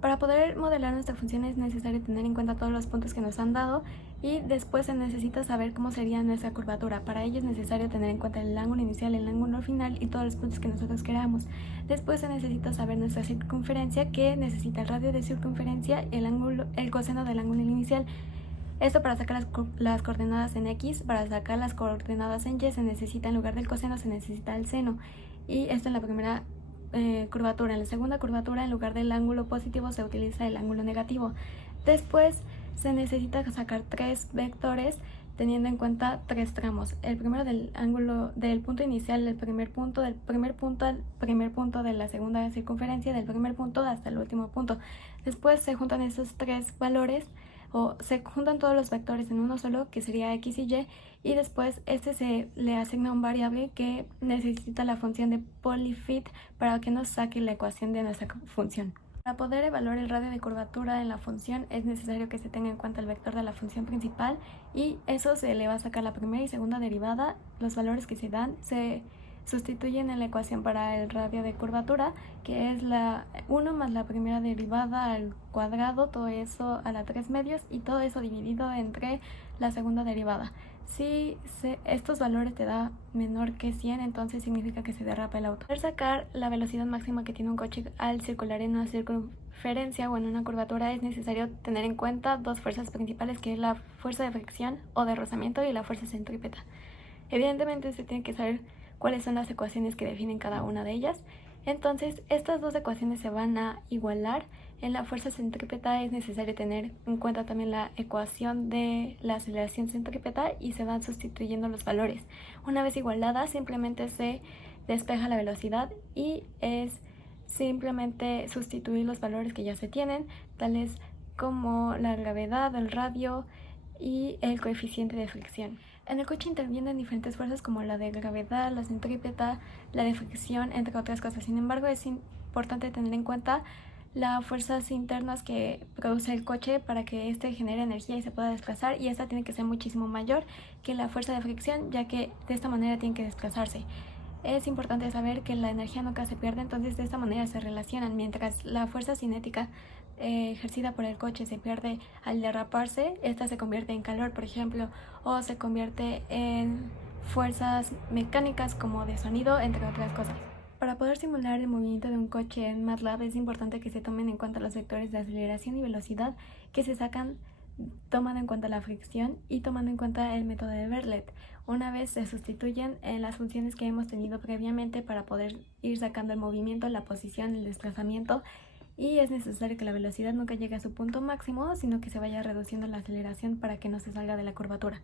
Para poder modelar nuestra función es necesario tener en cuenta todos los puntos que nos han dado y después se necesita saber cómo sería nuestra curvatura. Para ello es necesario tener en cuenta el ángulo inicial, el ángulo final y todos los puntos que nosotros queramos. Después se necesita saber nuestra circunferencia, que necesita el radio de circunferencia y el coseno del ángulo inicial. Esto para sacar las coordenadas en X. Para sacar las coordenadas en Y se necesita, en lugar del coseno, se necesita el seno. Y esto en la primera curvatura. En la segunda curvatura, en lugar del ángulo positivo, se utiliza el ángulo negativo. Después se necesita sacar tres vectores teniendo en cuenta tres tramos. El primero del ángulo del punto inicial, del primer punto al primer punto de la segunda circunferencia, del primer punto hasta el último punto. Después se juntan esos tres valores, o se juntan todos los vectores en uno solo, que sería X y Y después se le asigna un variable que necesita la función de polyfit para que nos saque la ecuación de nuestra función. Para poder evaluar el radio de curvatura en la función es necesario que se tenga en cuenta el vector de la función principal, y eso se le va a sacar la primera y segunda derivada. Los valores que se dan se sustituyen en la ecuación para el radio de curvatura, que es la 1 más la primera derivada al cuadrado, todo eso a la 3 medios, y todo eso dividido entre la segunda derivada. Si estos valores te da menor que 100, entonces significa que se derrapa el auto. Para sacar la velocidad máxima que tiene un coche al circular en una circunferencia o en una curvatura, es necesario tener en cuenta dos fuerzas principales, que es la fuerza de fricción o de rozamiento y la fuerza centrípeta. Evidentemente se tiene que saber cuáles son las ecuaciones que definen cada una de ellas. Entonces, estas dos ecuaciones se van a igualar. En la fuerza centrípeta es necesario tener en cuenta también la ecuación de la aceleración centrípeta y se van sustituyendo los valores. Una vez igualada, simplemente se despeja la velocidad y es simplemente sustituir los valores que ya se tienen, tales como la gravedad, el radio y el coeficiente de fricción. En el coche intervienen diferentes fuerzas como la de gravedad, la centrípeta, la de fricción, entre otras cosas. Sin embargo, es importante tener en cuenta las fuerzas internas que produce el coche para que éste genere energía y se pueda desplazar, y esta tiene que ser muchísimo mayor que la fuerza de fricción, ya que de esta manera tiene que desplazarse. Es importante saber que la energía nunca se pierde, entonces de esta manera se relacionan. Mientras la fuerza cinética ejercida por el coche se pierde al derraparse, esta se convierte en calor, por ejemplo, o se convierte en fuerzas mecánicas como de sonido, entre otras cosas. Para poder simular el movimiento de un coche en MATLAB es importante que se tomen en cuenta los vectores de aceleración y velocidad que se sacan tomando en cuenta la fricción y tomando en cuenta el método de Berlet. Una vez se sustituyen en las funciones que hemos tenido previamente para poder ir sacando el movimiento, la posición, el desplazamiento, y es necesario que la velocidad nunca llegue a su punto máximo, sino que se vaya reduciendo la aceleración para que no se salga de la curvatura.